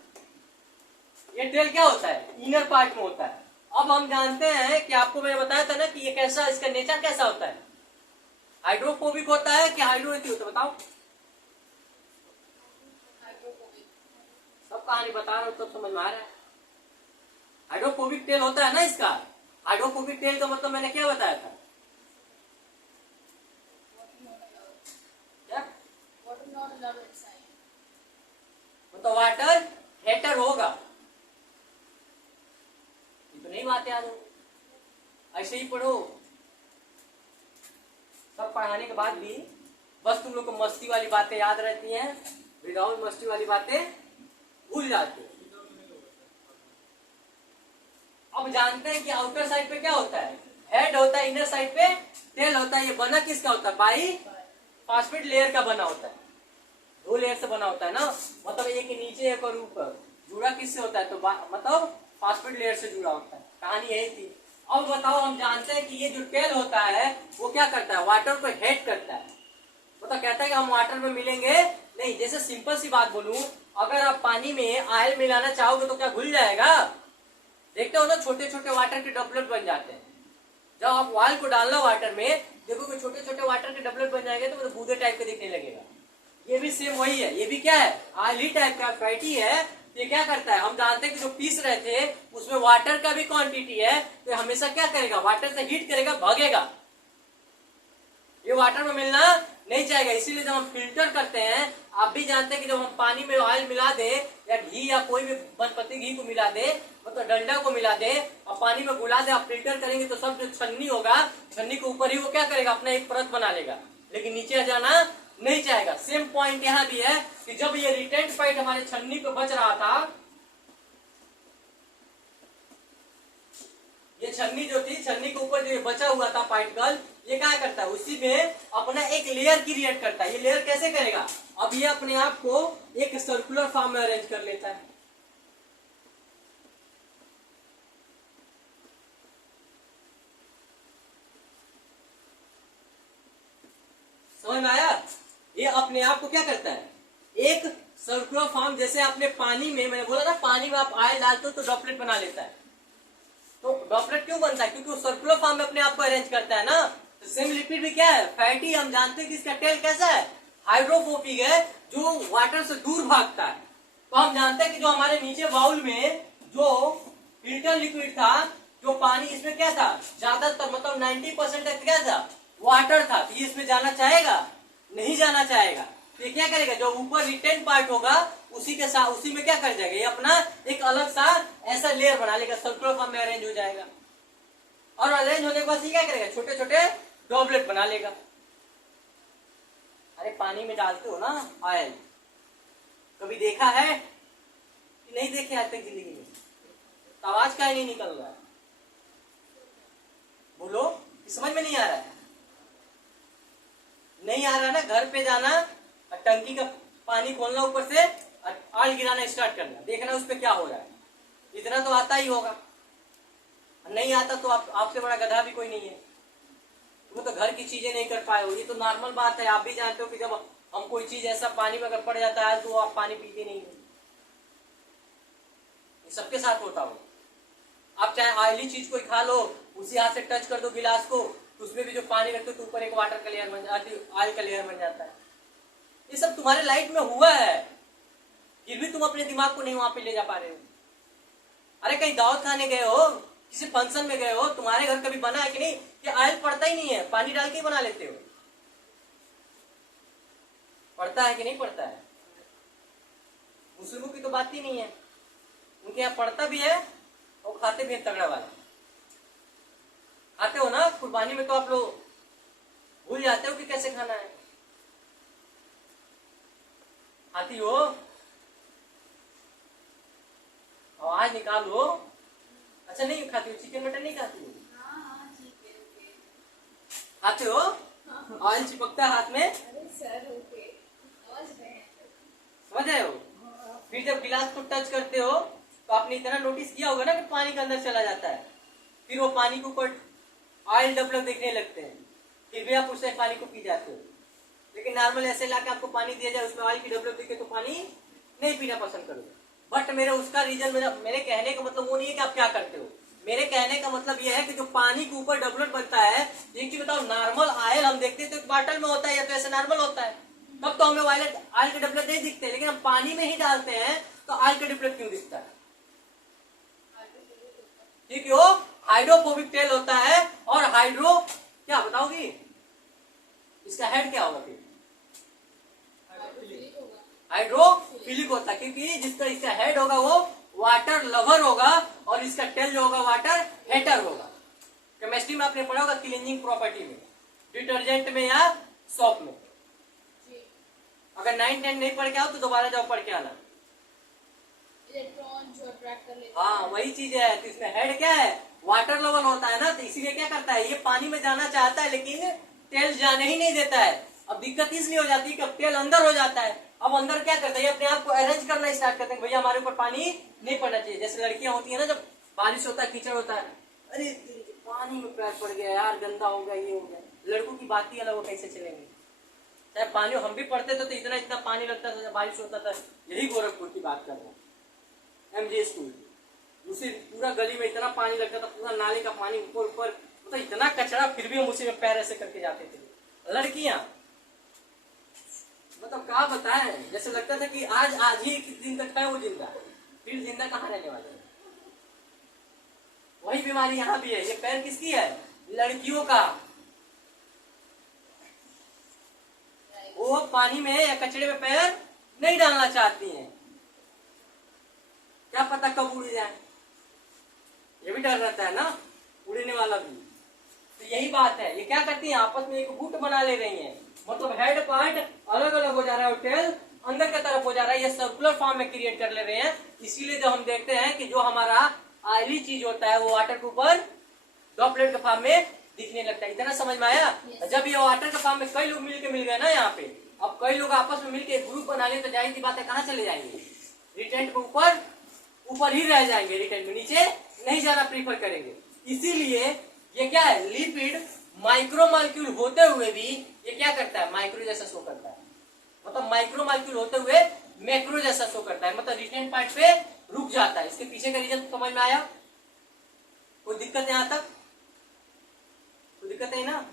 ये टेल क्या होता है? इनर पार्ट में होता है। अब हम जानते हैं कि आपको मैंने बताया था ना कि ये कैसा, इसका नेचर कैसा होता है? हाइड्रोफोबिक होता है कि हाइड्रोएक्टिव होता है? बताओ। सब कहानी बता रहा हूं तब समझ में आ रहा है। हाइड्रोफोबिक टेल होता है ना इसका। हाइड्रोफोबिक टेल का मतलब मैंने क्या बताया था? क्या मतलब वाटर हेटर होगा, ये तो नहीं बात याद हो, ऐसे ही पढ़ो। सब पढ़ाने के बाद भी बस तुम लोग को मस्ती वाली बातें याद रहती हैं, विदाउट मस्ती वाली बातें भूल जाते हैं। अब जानते हैं कि आउटर साइड पे क्या होता है? हेड होता है, इनर साइड पे टेल होता है। ये बना किसका होता है? बाइफॉस्फेट लेयर का बना होता है। 2 लेयर से बना होता है ना, मतलब एक नीचे एक और ऊपर। जुड़ा किससे होता है? तो मतलब फास्फेट लेयर से जुड़ा होता है। कहानी यही थी। अब बताओ, हम जानते हैं कि ये जो टेल होता है वो क्या करता है? वाटर को हेड करता है। मतलब कहता है कि हम वाटर में मिलेंगे नहीं। जैसे सिंपल सी बात बोलूं, अगर आप पानी में ऑयल मिलाना चाहोगे तो क्या घुल जाएगा? देखते हो ना, छोटे छोटे वाटर के डबलेट बन जाते हैं। जब आप ऑयल को डालना वाटर में, देखोगे छोटे छोटे वाटर के डबलेट बन जाएंगे तो बूंदे टाइप के दिखने लगेगा। ये भी सेम वही है, ये भी क्या है? ऑयल ही टाइप का फैटी है। ये क्या करता है? हम जानते हैं कि जो पीस रहे थे उसमें वाटर का भी क्वांटिटी है, तो हमेशा क्या करेगा? वाटर से हीट करेगा, भागेगा। ये वाटर में मिलना नहीं चाहेगा। इसीलिए जब हम फिल्टर करते हैं, आप भी जानते हैं कि जब हम पानी में ऑयल मिला दे या घी या कोई भी वनस्पति घी को मिला दे, मतलब डंडा को मिला दे और पानी में घुला दे, आप फिल्टर करेंगे तो सब जो छन्नी होगा, छन्नी के ऊपर ही वो क्या करेगा? अपना एक परत बना लेगा, लेकिन नीचे जाना नहीं चाहेगा। सेम पॉइंट यहाँ भी है कि जब ये रिटेंट पाइट हमारे छन्नी पे बच रहा था, ये छन्नी जो थी, छन्नी के ऊपर जो बचा हुआ था पार्टिकल, ये क्या करता है? उसी में अपना एक लेयर क्रिएट करता है। ये लेयर कैसे करेगा? अब ये अपने आप को एक सर्कुलर फॉर्म में अरेंज कर लेता है। समझ में आया? ये अपने आप को क्या करता है? एक सर्कुलर फॉर्म। जैसे आपने पानी में, मैंने बोला ना पानी में आप ऑयल डालते हो तो ड्रॉपलेट बना लेता है। तो ड्रॉपलेट क्यों बनता है? क्योंकि वो सर्कुलर फॉर्म में अपने आप को अरेंज करता है ना। तो सेम लिपिड भी क्या है? फैटी। हम जानते हैं कि इसका टेल कैसा है? हाइड्रोफोबिक है, जो वाटर से दूर भागता है। तो हम जानते हैं कि जो हमारे नीचे बाउल में जो फिल्टर लिक्विड था, जो पानी इसमें क्या था? ज्यादातर मतलब 90% तक क्या था? वाटर था। तो ये इसमें जाना चाहेगा? नहीं जाना चाहेगा। तो ये क्या करेगा? जो ऊपर रिटेन पार्ट होगा उसी के साथ, उसी में क्या कर जाएगा? ये अपना एक अलग सा ऐसा लेयर बना लेगा, सर्कुलर फॉर्म में अरेंज हो जाएगा। और अरेंज होने के बाद ये क्या करेगा? छोटे छोटे ड्रॉपलेट बना लेगा। अरे पानी में डालते हो ना ऑयल, कभी देखा है कि नहीं देखे आज तक जिंदगी में? तो आवाज काहे नहीं निकल रहा है? बोलो, समझ में नहीं आ रहा है? नहीं आ रहा ना? घर पे जाना और टंकी का पानी खोलना ऊपर से और ऑयल गिराना स्टार्ट करना, देखना उस पर क्या हो रहा है। इतना तो आता ही होगा, नहीं आता तो आपसे बड़ा गधा भी कोई नहीं है। वो तो घर की चीजें नहीं कर पाए हो, ये तो नॉर्मल बात है। आप भी जानते हो कि जब हम कोई चीज ऐसा पानी में अगर पड़ जाता है तो आप पानी पीते नहीं हो, ये सबके साथ होता हो। आप चाहे ऑयली चीज कोई खा लो, उसी हाथ से टच कर दो गिलास को, तो उसमें भी जो पानी रखते हो तो ऊपर एक वाटर का लेयर बन जाती है, ऑयल का लेयर बन जाता है। ये सब तुम्हारे लाइफ में हुआ है, फिर भी तुम अपने दिमाग को नहीं वहां पे ले जा पा रहे हो। अरे कहीं दावत खाने गए हो, किसी फंक्शन में गए हो, तुम्हारे घर कभी बना है कि नहीं कि ऑयल पड़ता ही नहीं है, पानी डाल के ही बना लेते हो? पड़ता है कि नहीं पड़ता है? मुस्लिमों की तो बात ही नहीं है, उनके यहाँ पड़ता भी है और खाते भी है तगड़ा वाला। खाते हो ना? कुर्बानी में तो आप लोग भूल जाते हो कि कैसे खाना है। खाती हो? आवाज निकालो। अच्छा नहीं खाती हो? चिकन मटन नहीं खाती हो? खाते हो? ऑयल चिपकता है हाथ में, समझ रहे हो? फिर जब गिलास को टच करते हो तो आपने इतना नोटिस किया होगा ना कि पानी के अंदर चला जाता है, फिर वो पानी के ऊपर ऑयल डबल देखने लगते हैं, फिर भी आप उससे पानी को पी जाते हो। लेकिन नॉर्मल ऐसे लाके आपको पानी दिया जाए उसमें ऑयल की डबल दिखे तो पानी नहीं पीना पसंद करोगे। बट मेरा उसका रीजन, मेरे कहने का मतलब वो नहीं है कि आप क्या करते हो। मेरे कहने का मतलब ये है कि जो पानी के ऊपर डबलेट बनता है, एक चीज बताओ, नॉर्मल ऑयल हम देखते हैं तो एक बॉटल में होता है या तो ऐसे नॉर्मल होता है, तब तो हमें ऑयल के डबलेट नहीं दिखते। लेकिन हम पानी में ही डालते हैं तो ऑयल का डबलेट क्यों दिखता है? क्योंकि वो हाइड्रोफोबिक तेल होता है। और हाइड्रो क्या बताओगी इसका हेड क्या होगा? फिर हाइड्रोफिलिक होता है, क्योंकि जिसका इसका हेड होगा वो वाटर लवर होगा और इसका टेल जो होगा वाटर हेटर होगा। केमिस्ट्री में आपने पढ़ा होगा क्लीनिंग प्रॉपर्टी में, डिटर्जेंट में या सोप में। अगर 9-10 नहीं पढ़ के आओ तो दोबारा जाओ पढ़ के आना। इलेक्ट्रॉन जो अट्रैक्ट कर लेता है। हाँ वही चीज है। तो इसमें हेड क्या है? वाटर लेवल होता है ना, तो इसीलिए क्या करता है, ये पानी में जाना चाहता है लेकिन तेल जाने ही नहीं देता है। अब दिक्कत इसलिए हो जाती है कि अब तेल अंदर हो जाता है। अब अंदर क्या करता है, ये अपने आप को अरेंज करना स्टार्ट करते हैं, भैया हमारे ऊपर पानी नहीं पड़ना चाहिए। जैसे लड़कियां होती है ना, जब बारिश होता है कीचड़ होता है, अरे पानी में पैर पड़ गया यार, गंदा हो गया, ये हो गया। लड़कों की बात ही अलग, वो कैसे चलेंगे? चाहे पानी हम भी पढ़ते थे तो इतना इतना पानी लगता था जब बारिश होता था। यही गोरखपुर की बात कर रहा हूँ, MJ स्कूल, उसी पूरा गली में इतना पानी लगता था, पूरा नाले का पानी ऊपर ऊपर, मतलब इतना कचरा, फिर भी हम उसी में पैर ऐसे करके जाते थे। लड़कियां मतलब क्या बताएं, जैसे लगता था कि आज ही किस दिन तक है वो जिंदा, फिर जिंदा कहाँ रहने वाले हैं। वही बीमारी यहाँ भी है। ये पैर किसकी है? लड़कियों का। वो पानी में या कचरे में पैर नहीं डालना चाहती हैं, क्या पता कब उड़ जाए, ये भी डर रहता है ना, उड़ने वाला भी। तो यही बात है, ये क्या करती है, आपस में एक गुट बना ले रही हैं, मतलब हेड पार्ट अलग अलग हो जा रहा है और टेल अंदर की तरफ हो जा रहा है। ये सर्कुलर फॉर्म में क्रिएट कर ले रहे हैं। इसीलिए जो हम देखते हैं कि जो हमारा ऑयली चीज होता है वो वाटर के ऊपर ड्रॉपलेट के फॉर्म में दिखने लगता है। इतना समझ में आया? जब ये वाटर के फॉर्म में कई लोग मिलके मिल गए ना यहाँ पे, अब कई लोग आपस में मिलके ग्रुप बना ले, तो जाहिर सी बात है कहाँ चले जाएंगे, रिटेंट के ऊपर ही रह जाएंगे, रिटेंट में नीचे नहीं जाना प्रीफर करेंगे। इसीलिए ये क्या है, लिपिड माइक्रो मॉलिक्यूल होते हुए भी ये क्या करता है, माइक्रो जैसा शो करता है। मतलब माइक्रो मॉलिक्यूल होते हुए मैक्रो जैसा शो करता है, मतलब रिटेंट पार्ट पे रुक जाता है। इसके पीछे का रीजन समझ में आया? कोई दिक्कत है यहाँ तक? कोई दिक्कत है ना?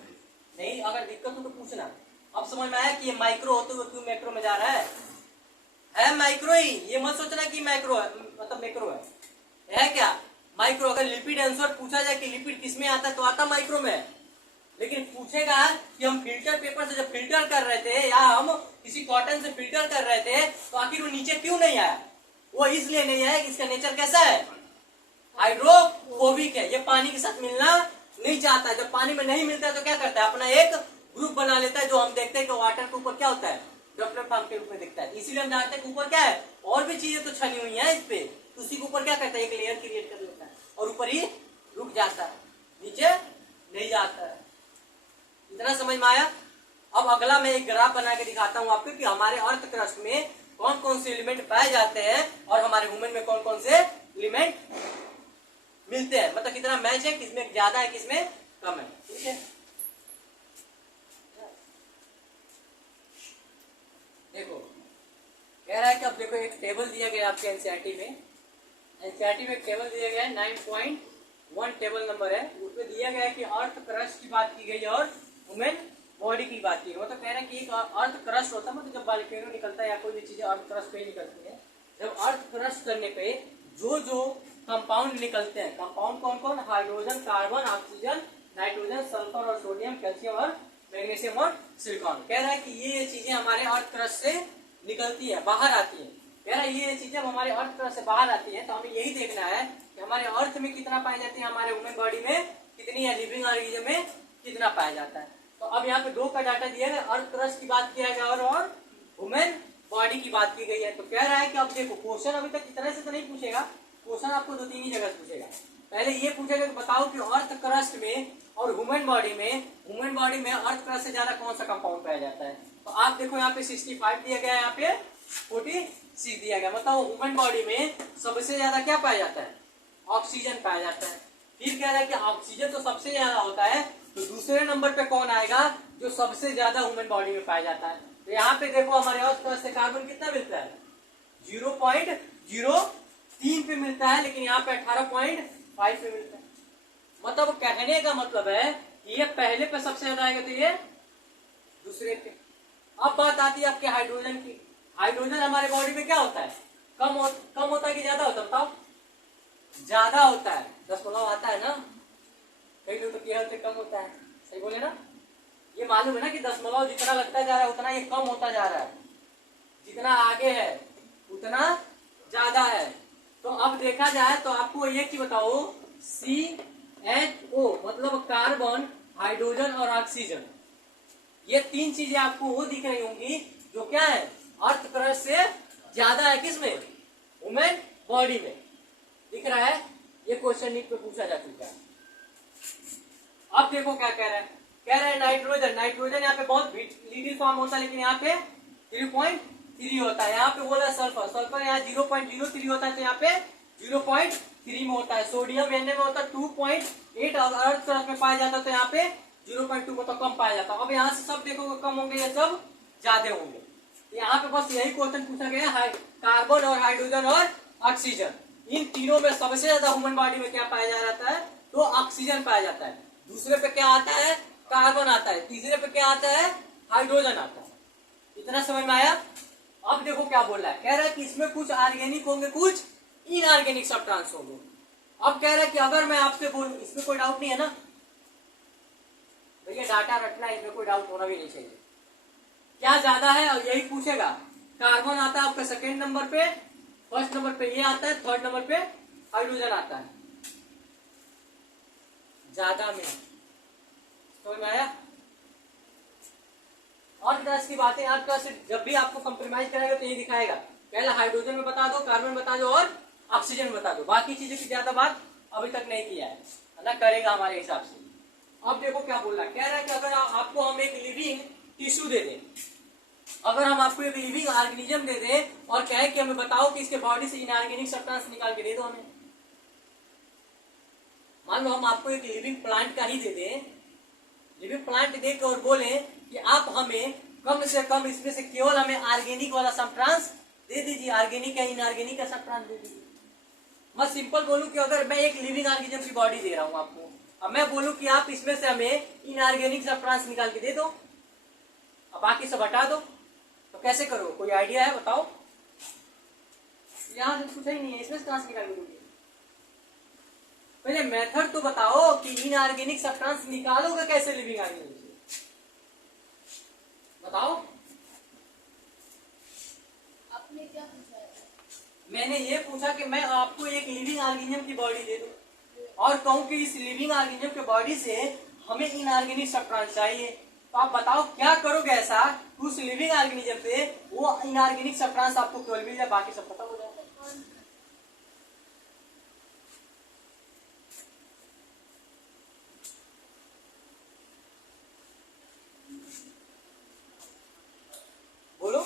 नहीं, अगर दिक्कत हो तो पूछना। अब समझ में आया कि ये माइक्रो होते हुए क्यों मैक्रो में जा रहा है माइक्रो ही। ये मत सोचना कि मैक्रो है मतलब मैक्रो है क्या माइक्रो। अगर लिपिड आंसर पूछा जाए कि लिपिड किसमें आता है तो आता माइक्रो में, लेकिन पूछेगा कि हम फिल्टर पेपर से जब फिल्टर कर रहे थे या हम किसी कॉटन से फिल्टर कर रहे थे तो आखिर वो नीचे क्यों नहीं आया, वो इसलिए नहीं आया कि इसका नेचर कैसा है, हाइड्रोफोबिक है। ये पानी के साथ मिलना नहीं चाहता है, जब पानी में नहीं मिलता है तो क्या करता है, अपना एक ग्रुप बना लेता है, जो हम देखते हैं कि वाटर के ऊपर क्या होता है, ड्रॉपलेट फॉर्म के रूप में दिखता है। इसीलिए हम जानते हैं कि ऊपर क्या है, और भी चीजें तो छनी हुई है इस पे, तो उसी के ऊपर क्या करता है, एक लेयर क्रिएट कर लेता है और ऊपर ही रुक जाता है, नीचे नहीं जाता है। इतना समझ में आया। अब अगला मैं एक ग्राफ बना के दिखाता हूँ आपको कि हमारे अर्थ क्रस्ट में कौन कौन से एलिमेंट पाए जाते हैं और हमारे ह्यूमन में कौन कौन से एलिमेंट मिलते हैं, मतलब कितना मैच है, किसमें ज्यादा है किसमें कम है। ठीक है, देखो कह रहा है कि अब देखो एक टेबल दिया गया आपके एनसीईआरटी में, एनसीईआरटी में एक टेबल दिया गया है 9.1 टेबल नंबर है, उसमें दिया गया है कि अर्थ क्रस्ट की बात की गई है और ह्यूमन बॉडी की बात की गई। मतलब कह रहा है कि एक अर्थ क्रस्ट होता है, मतलब जब वोल्केनो निकलता है या कोई भी चीजें अर्थ क्रस्ट पे ही निकलती है, जब अर्थ क्रस्ट करने पे जो जो कंपाउंड निकलते हैं, कंपाउंड कौन कौन, hydrogen, carbon, oxygen, nitrogen, sulphur और सोडियम, कैल्शियम और मैग्नीशियम और सिलिकॉन। कह रहा है कि ये चीजें हमारे अर्थ क्रस्ट से निकलती है, बाहर आती है। कह रहा है ये चीजें हमारे अर्थ क्रस्ट से बाहर आती है, तो हमें यही देखना है कि हमारे अर्थ में कितना पाई जाती है, हमारे ह्यूमन बॉडी में कितनी है, लिविंग ऑर्गेनिज्म में कितना पाया जाता है। तो अब यहाँ पे दो का डाटा दिया है, अर्थ क्रस्ट की बात किया गया और ह्यूमन बॉडी की बात की गई है। तो कह रहा है कि अब देखो क्वेश्चन अभी तक इतने से तो नहीं पूछेगा, क्वेश्चन आपको 2-3 ही जगह से पूछेगा। पहले ये पूछेगा कि बताओ कि अर्थ क्रस्ट में और ह्यूमन बॉडी में अर्थ क्रस्ट से ज्यादा कौन सा कंपाउंड पाया जाता है। तो आप देखो यहाँ पे 65 दिया गया है, यहाँ पे 46 दिया गया, मतलब ह्यूमन बॉडी में सबसे ज्यादा क्या पाया जाता है, ऑक्सीजन पाया जाता है। फिर कह रहा है कि ऑक्सीजन तो सबसे ज्यादा होता है, तो दूसरे नंबर पे कौन आएगा जो सबसे ज्यादा ह्यूमन बॉडी में पाया जाता है। तो यहाँ पे देखो हमारे अर्थ क्रस्ट से कार्बन कितना मिलता है, 0.03 पे मिलता है, लेकिन यहाँ पे 18.5 पे मिलता है। मतलब कहने का मतलब है कि ये पहले पे सबसे ज्यादा आएगा तो ये दूसरे पे। अब बात आती है आपके हाइड्रोजन की। हाइड्रोजन हमारे बॉडी में क्या होता है, कम होता है कि ज्यादा होता है, बताओ। ज्यादा होता है, 10 आता है ना, कई लोग तो केवल से कम होता है, सही बोले ना। ये मालूम है ना कि 10 जितना लगता जा रहा है उतना ये कम होता जा रहा है, जितना आगे है उतना ज्यादा है। तो अब देखा जाए तो आपको एक चीज बताओ, CHO मतलब कार्बन, हाइड्रोजन और ऑक्सीजन, ये 3 चीजें आपको वो दिख रही होंगी जो क्या है, अर्थ क्रस्ट से ज्यादा है, किसमें, ह्यूमन बॉडी में। दिख रहा है, ये क्वेश्चन नीट पे पूछा जा चुका है। अब देखो क्या कह रहा है, नाइट्रोजन यहाँ पे बहुत लिटिल फॉर्म होता है, लेकिन यहाँ पे 3.3 होता है। यहाँ पे बोला सल्फर यहाँ 0.03 होता है, तो यहाँ पे 0.3 में होता है। सोडियम Na में होता है 2.8 और अर्थ क्रस्ट में पाया जाता है, तो यहाँ पे 0.2 को तो कम पाया जाता है। अब यहाँ से सब देखो कम होंगे, ये सब ज्यादा होंगे। यहाँ पे बस यही क्वेश्चन पूछा गया है, कार्बन और हाइड्रोजन और ऑक्सीजन, इन तीनों में सबसे ज्यादा ह्यूमन बॉडी में क्या पाया जाता है, तो ऑक्सीजन पाया जाता है। दूसरे पे क्या आता है, कार्बन आता है। तीसरे पे क्या आता है, हाइड्रोजन आता है। इतना समझ में आया। अब देखो क्या बोल रहा है, कह रहा है कि इसमें कुछ ऑर्गेनिक होंगे, कुछ इनऑर्गेनिक सब्सटेंस होंगे। अब कह रहा है कि अगर मैं आपसे बोलूं, इसमें कोई डाउट नहीं है ना भैया, डाटा रटना, इसमें कोई डाउट होना भी नहीं चाहिए। क्या ज्यादा है और यही पूछेगा। कार्बन आता है आपका सेकेंड नंबर पे, फर्स्ट नंबर पे ये आता है, थर्ड नंबर पे हाइड्रोजन आता है ज्यादा में। समझ में आया। और क्रस्ट की बातें, अर्थ क्रस्ट जब भी आपको कंप्रोमाइज कराएगा तो ये दिखाएगा, पहले हाइड्रोजन में बता दो, कार्बन बता दो और ऑक्सीजन में बता दो, बाकी चीजों की ज्यादा बात अभी तक नहीं किया है ना, करेगा हमारे हिसाब से। अब देखो क्या बोल रहा है, कह रहा है कि अगर आपको हम एक लिविंग टिश्यू दे दें, अगर हम आपको एक लिविंग ऑर्गेनिज्म दे दें और कहे कि हमें बताओ कि इसके बॉडी से इनऑर्गेनिक सब्सटेंस निकाल के दे दो हमें। मान लो हम आपको एक लिविंग प्लांट का ही दे दें, लिविंग प्लांट देकर और बोले कि आप हमें कम से कम इसमें से केवल हमें ऑर्गेनिक वाला सब्सटेंस दे दीजिए, ऑर्गेनिक या इनऑर्गेनिक का सब्सटेंस दे दीजिए। मैं सिंपल बोलूं कि अगर मैं एक लिविंग ऑर्गेनिज्म की बॉडी दे रहा हूं आपको, अब मैं बोलूं कि आप इसमें से हमें इनऑर्गेनिक सब्सटेंस निकाल के दे दो, अब बाकी सब हटा दो, तो कैसे करो, कोई आइडिया है बताओ। यहां कुछ ही नहीं है, इसमें से कहां से निकाल के दोगे, पहले मेथड तो बताओ कि इनऑर्गेनिक सब्सटेंस निकालोगे कैसे लिविंग ऑर्गेनिज्म से, बताओ। आपने क्या पूछा है? मैंने ये पूछा कि मैं आपको एक लिविंग ऑर्गेनिज्म की बॉडी दे दूं, और कहूं कि इस लिविंग ऑर्गेनिज्म के बॉडी से हमें इनऑर्गेनिक सब्सटेंस चाहिए, तो आप बताओ क्या करोगे ऐसा उस लिविंग ऑर्गेनिज्म से वो इनऑर्गेनिक सब्सटेंस आपको केवल मिल जाए, बाकी सब खत्म हो जाए। बोलो,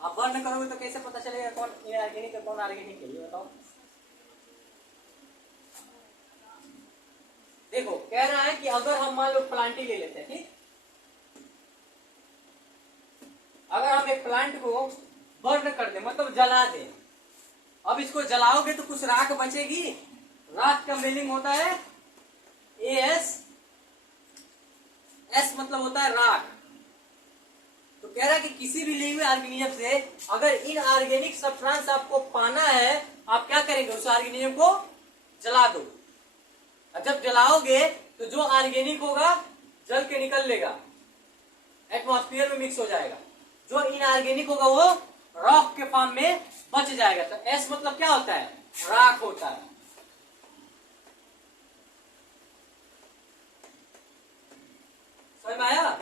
आप बर्न करोगे तो कैसे पता चलेगा कौन इनऑर्गेनिक है कौन ऑर्गेनिक है, ये बताओ। देखो कह रहा है कि अगर हम मान लो प्लांट ही ले लेते हैं, ठीक, अगर हम एक प्लांट को बर्न कर दे मतलब जला दे, अब इसको जलाओगे तो कुछ राख बचेगी, राख का मीनिंग होता है एस, एस मतलब होता है राख। तो कह रहा है कि किसी भी लिविंग ऑर्गेनिज्म से अगर इनऑर्गेनिक सब्सटेंस आपको पाना है, आप क्या करेंगे, उस ऑर्गेनिज्म को जला दो, और जब जलाओगे तो जो ऑर्गेनिक होगा जल के निकल लेगा, एटमॉस्फेयर में मिक्स हो जाएगा, जो इनऑर्गेनिक होगा वो रॉक के फॉर्म में बच जाएगा। तो एस मतलब क्या होता है, राख होता है। समझ में आया?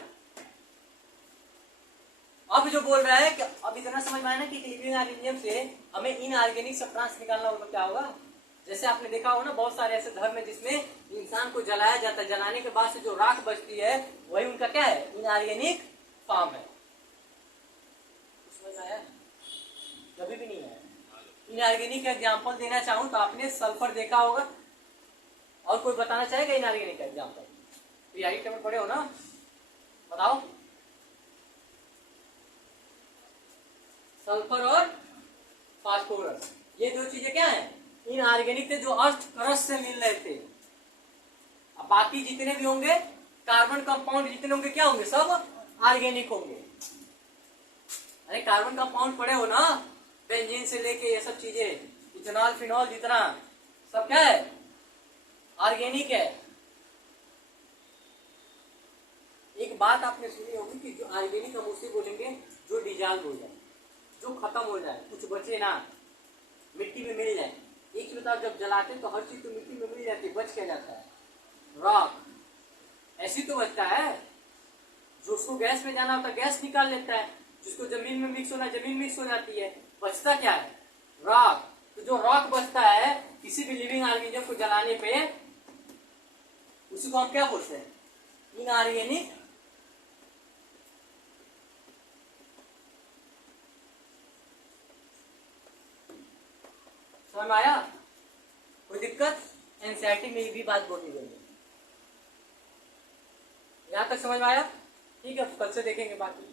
अब जो बोल रहा है कि अब इतना समझ में आया ना कि लिविंग ऑर्गेनिज्म से हमें इनऑर्गेनिक सब्सटेंस निकालना होगा, क्या होगा, जैसे आपने देखा हो ना बहुत सारे ऐसे धर्म है जिसमें इंसान को जलाया जाता है, जलाने के बाद से जो राख बचती है वही उनका क्या है, इनऑर्गेनिक फॉर्म है। समझ में आया? कभी भी नहीं आया। इनऑर्गेनिक का एग्जाम्पल देना चाहूं तो आपने सल्फर देखा होगा, और कोई बताना चाहेगा इनऑर्गेनिक का एग्जाम्पल? पीआई टेबल पढ़े हो ना, बताओ। सल्फर और फास्फोरस, ये दो चीजें क्या है, इनऑर्गेनिक थे, जो अर्थ क्रस्ट से मिल रहे थे। अब बाकी जितने भी होंगे कार्बन कंपाउंड जितने होंगे क्या होंगे, सब ऑर्गेनिक होंगे। अरे कार्बन कंपाउंड पढ़े हो ना, बेंजीन से लेके ये सब चीजें, इथेनॉल फिनॉल जितना सब क्या है, ऑर्गेनिक है। एक बात आपने सुनी होगी कि जो ऑर्गेनिक हम उसे बोलेंगे जो डिजॉल्व हो जाए, जो खत्म हो जाए, कुछ बचे ना, मिट्टी में मिल जाए। एक चीज बताओ, जब जलाते हैं तो हर चीज तो मिट्टी में मिल जाती है, बच क्या जाता है, रॉक ऐसी तो बचता है। जो उसको गैस में जाना होता है गैस निकाल लेता है, जिसको जमीन में मिक्स होना जमीन मिक्स हो जाती है, बचता क्या है, रॉक। तो जो रॉक बचता है किसी भी लिविंग ऑर्गेनिज्म को जलाने पे, उसी को हम क्या बोलते हैं, इनऑर्गेनिक। समझ में आया? कोई दिक्कत? एनसीईआरटी में भी बात बोलनी गई है, यहां तक समझ में आया? ठीक है, कल से देखेंगे बाकी।